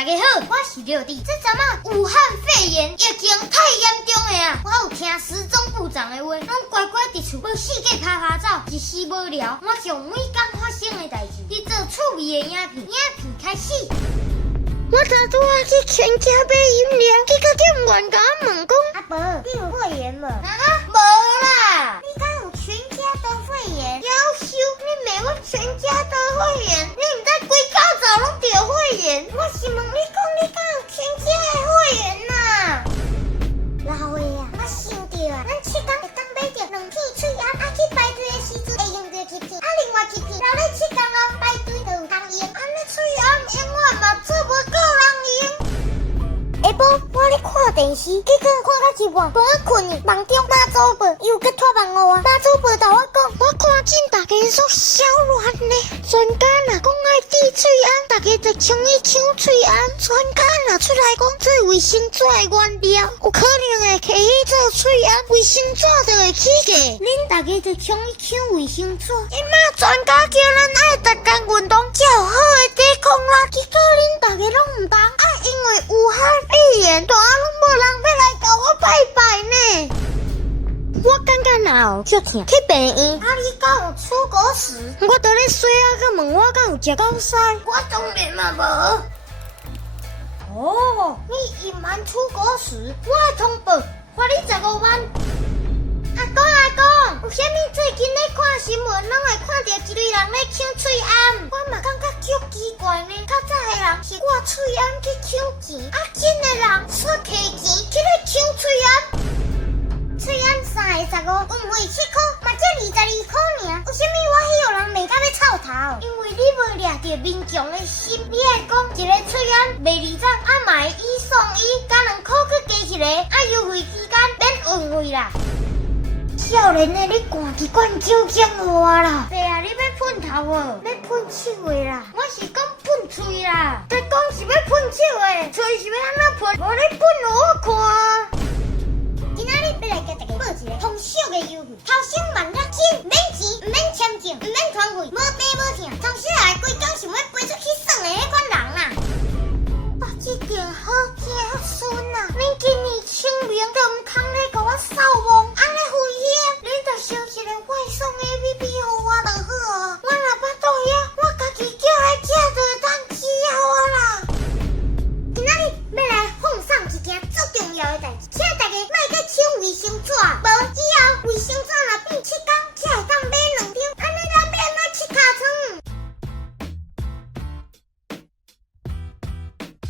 大家好，我是廖弟。这阵啊，武汉肺炎疫情太严重了啊！我有听时中部长的话，拢乖乖伫厝，无四界拍拍走，一时无聊。我向每天发生的代志，去做趣味的影片。影片开始。我昨拄啊去全家买饮料，结果店员甲我问讲，阿伯，你有肺炎无？啊，无啦。你敢有全家得肺炎？夭寿，你骂我全家得肺炎？你毋知规家早拢得肺炎？我是问你讲，你敢有全家的肺炎呐？老的啊，我想着啊，咱7天会当买着2片喙红，啊去排队的时阵会用着1片，啊另外1片留咧7天哦，排队就有通用，安尼喙红永远嘛做无够人用。下晡我咧看电视，结果看到一半，当我困去，梦中妈祖婆又搁托梦互我，妈祖婆甲我讲，我看见大家所小乱呢，专家若讲爱滴喙红，大家就冲去抢喙红。专家若出来讲，这卫生纸的原料有可能会起去做喙红，卫生纸就会起价。恁大家就冲去抢卫生纸。妈，专家叫咱爱逐天运动，才有好的抵抗力。结果恁大家拢唔同，因为武汉肺炎，大家拢无人要来甲我拜拜呢。我感觉若有足痛，去病院。你敢有出国史？我倒咧洗啊，佮问我敢有食到屎。我当然嘛无。哦，你隐瞒出国史，我会通报，罚你15万。阿公，有啥物最近咧看新闻，拢会看到一堆人咧抢喙红，我嘛感觉足奇怪呢。较早的人是挂喙红去抢钱，今的人煞摕钱去咧抢喙红。喙红3个15，运费7块，嘛才22块尔。有啥物我迄号人卖甲要臭头？因为你无掠着民众的心，你爱讲一个喙红卖2张，买1送1，加2块去加一个，优惠期间免运费啦。少年的你赶去管酒精话啦！对啊，你要喷头无？要喷手的啦！我是讲喷嘴啦！在讲是要喷手的，嘴是要安怎喷？无你喷互我看。今仔日要来甲大家报一个通小的优惠，头先万乐金，免钱，毋免签证，毋免团费，无病无痛，从小来规家